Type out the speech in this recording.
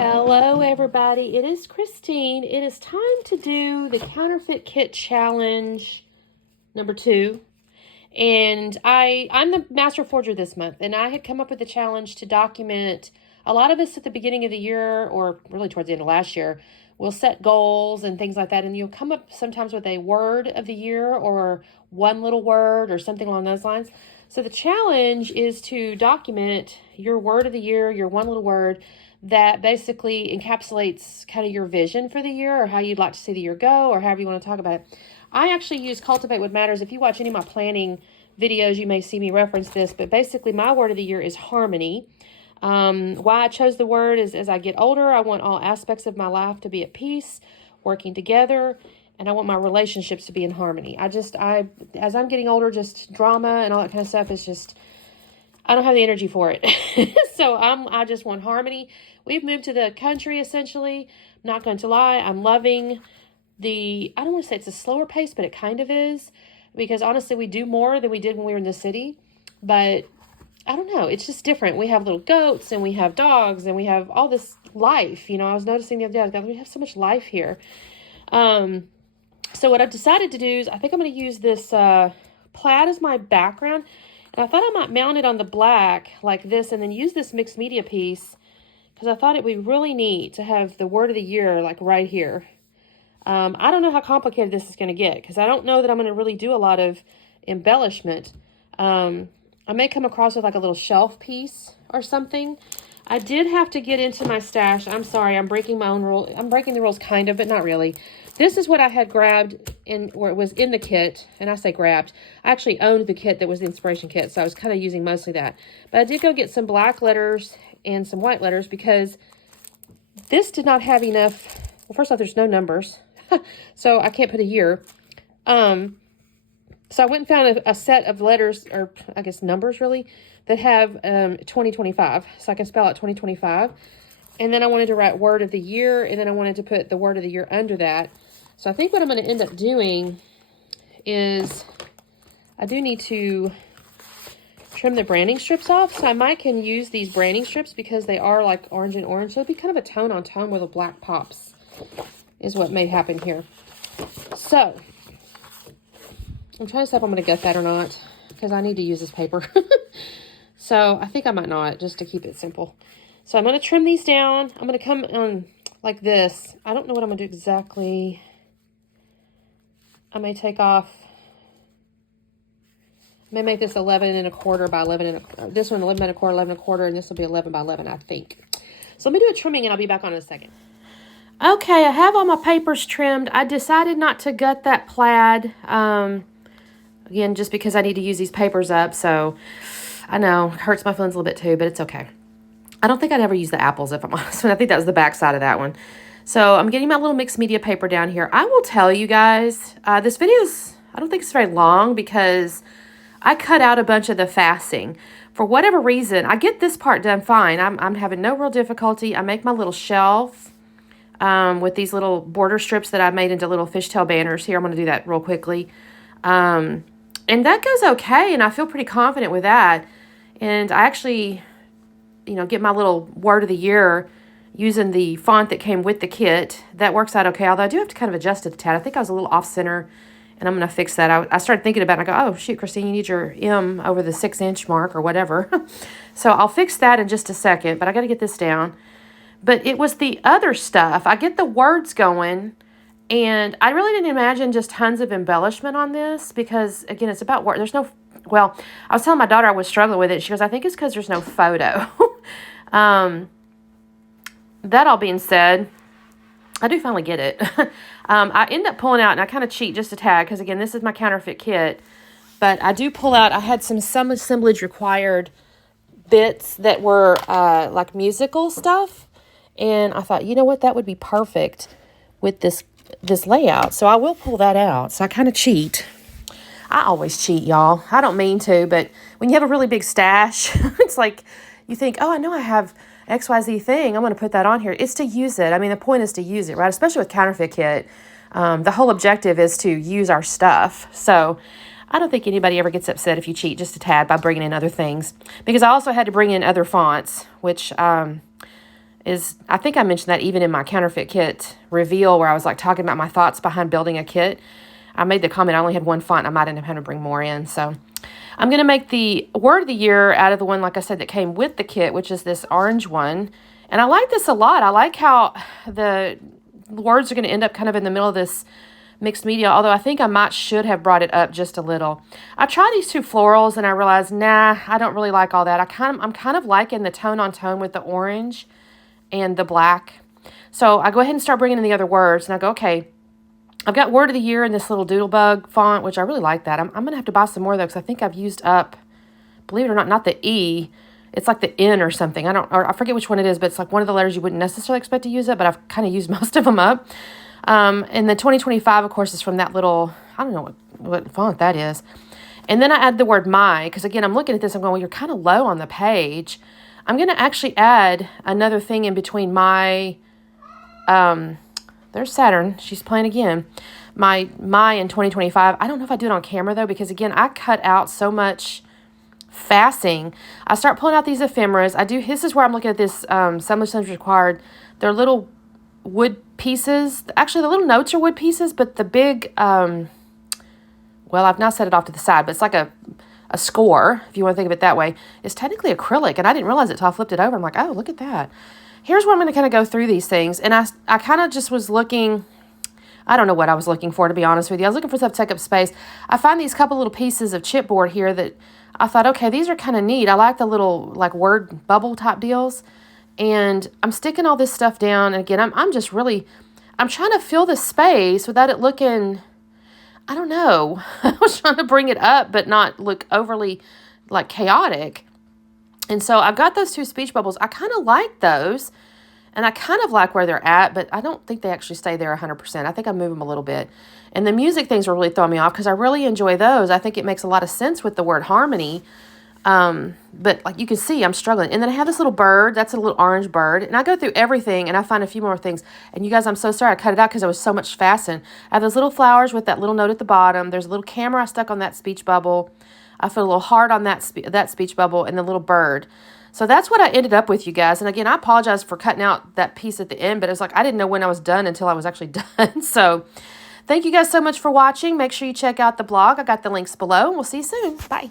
Hello everybody, it is Christine. It is time to do the Counterfeit Kit Challenge number 2. And I'm the Master Forger this month, and I had come up with a challenge to document. A lot of us at the beginning of the year, or really towards the end of last year, will set goals and things like that, and you'll come up sometimes with a word of the year or one little word or something along those lines. So the challenge is to document your word of the year, your one little word, that basically encapsulates kind of your vision for the year or how you'd like to see the year go or however you want to talk about it. I actually use Cultivate What Matters. If you watch any of my planning videos, you may see me reference this, but basically my word of the year is harmony. Why I chose the word is as I get older, I want all aspects of my life to be at peace, working together, and I want my relationships to be in harmony. As I'm getting older, just drama and all that kind of stuff is just, I don't have the energy for it. So I just want harmony. We've moved to the country, essentially. I'm not going to lie. I'm loving I don't want to say it's a slower pace, but it kind of is. Because honestly, we do more than we did when we were in the city. But I don't know. It's just different. We have little goats and we have dogs and we have all this life. You know, I was noticing the other day, we have so much life here. So what I've decided to do is I think I'm going to use this plaid as my background. And I thought I might mount it on the black like this and then use this mixed media piece because I thought it would be really neat to have the word of the year like right here. I don't know how complicated this is going to get because I don't know that I'm going to really do a lot of embellishment. I may come across with like a little shelf piece or something. I did have to get into my stash. I'm sorry, I'm breaking my own rule. I'm breaking the rules kind of, but not really. This is what I had grabbed where it was in the kit. And I say grabbed. I actually owned the kit that was the inspiration kit. So I was kind of using mostly that. But I did go get some black letters and some white letters because this did not have enough. Well, first off, there's no numbers. So I can't put a year. So I went and found a set of letters, or I guess numbers really, that have 2025. So I can spell out 2025. And then I wanted to write word of the year, and then I wanted to put the word of the year under that. So I think what I'm going to end up doing is I do need to trim the branding strips off. So I might can use these branding strips because they are like orange and orange. So it'll be kind of a tone on tone where the black pops is what may happen here. So I'm trying to decide if I'm going to gut that or not because I need to use this paper. So I think I might not, just to keep it simple. So I'm going to trim these down. I'm going to come on like this. I don't know what I'm going to do exactly. I may take off. I may make this 11 1/4 by 11 this one 11 1/4, 11 1/4, and this will be 11 by 11, I think. So let me do a trimming and I'll be back on in a second. Okay, I have all my papers trimmed. I decided not to gut that plaid. Again, just because I need to use these papers up. So I know it hurts my feelings a little bit too, but it's okay. I don't think I'd ever use the apples if I'm honest. I think that was the back side of that one. So I'm getting my little mixed media paper down here. I will tell you guys, this video is, I don't think it's very long because I cut out a bunch of the fasting. For whatever reason, I get this part done fine. I'm having no real difficulty. I make my little shelf with these little border strips that I made into little fishtail banners. Here, I'm going to do that real quickly. And that goes okay, and I feel pretty confident with that. And I actually, get my little word of the year using the font that came with the kit. That works out okay, although I do have to kind of adjust it a tad. I think I was a little off-center, and I'm going to fix that. I started thinking about it, and I go, oh, shoot, Christine, you need your M over the 6-inch mark or whatever. So I'll fix that in just a second, but I got to get this down. But it was the other stuff. I get the words going, and I really didn't imagine just tons of embellishment on this because, again, it's about work. There's no, well, I was telling my daughter I was struggling with it. She goes, I think it's because there's no photo. That all being said, I do finally get it. I end up pulling out, and I kind of cheat just a tad because, again, this is my counterfeit kit. But I do pull out, I had some assemblage required bits that were like musical stuff. And I thought, you know what, that would be perfect with this layout. So I will pull that out. So I kind of cheat. I always cheat, y'all. I don't mean to, but when you have a really big stash, it's like you think, oh, I know I have XYZ thing. I'm going to put that on here. It's to use it. I mean, the point is to use it, right? Especially with Counterfeit Kit. The whole objective is to use our stuff. So I don't think anybody ever gets upset if you cheat just a tad by bringing in other things. Because I also had to bring in other fonts, which is, I think I mentioned that even in my Counterfeit Kit reveal where I was like talking about my thoughts behind building a kit. I made the comment I only had one font. I might end up having to bring more in. So I'm going to make the word of the year out of the one, like I said, that came with the kit, which is this orange one. And I like this a lot. I like how the words are going to end up kind of in the middle of this mixed media, although I think I should have brought it up just a little. I tried these two florals and I realized, nah, I don't really like all that. I'm kind of liking the tone on tone with the orange and the black. So I go ahead and start bringing in the other words, and I go, okay, I've got word of the year in this little doodlebug font, which I really like that. I'm going to have to buy some more, though, because I think I've used up, believe it or not the E. It's like the N or something. I forget which one it is, but it's like one of the letters you wouldn't necessarily expect to use it, but I've kind of used most of them up. And the 2025, of course, is from that little, I don't know what font that is. And then I add the word my, because again, I'm looking at this, I'm going, well, you're kind of low on the page. I'm going to actually add another thing in between my, there's Saturn. She's playing again. My in 2025. I don't know if I do it on camera, though, because, again, I cut out so much fassing. I start pulling out these ephemeras. This is where I'm looking at this Assembly Centers Required. They're little wood pieces. Actually, the little notes are wood pieces, but the big, well, I've now set it off to the side, but it's like a score, if you want to think of it that way, is technically acrylic, and I didn't realize it until I flipped it over. I'm like, oh, look at that. Here's where I'm going to kind of go through these things, and I kind of just was looking, I don't know what I was looking for, to be honest with you. I was looking for stuff to take up space. I find these couple little pieces of chipboard here that I thought, okay, these are kind of neat. I like the little, like, word bubble type deals, and I'm sticking all this stuff down, and again, I'm just really, I'm trying to fill the space without it looking, I don't know. I was trying to bring it up, but not look overly, like, chaotic. And so I've got those two speech bubbles. I kind of like those, and I kind of like where they're at, but I don't think they actually stay there 100%. I think I move them a little bit. And the music things are really throwing me off because I really enjoy those. I think it makes a lot of sense with the word harmony. But like you can see, I'm struggling. And then I have this little bird. That's a little orange bird. And I go through everything, and I find a few more things. And you guys, I'm so sorry I cut it out because there was so much fasten. I have those little flowers with that little note at the bottom. There's a little camera I stuck on that speech bubble. I put a little heart on that speech bubble and the little bird. So that's what I ended up with, you guys. And again, I apologize for cutting out that piece at the end, but it's like I didn't know when I was done until I was actually done. So thank you guys so much for watching. Make sure you check out the blog. I got the links below, and we'll see you soon. Bye.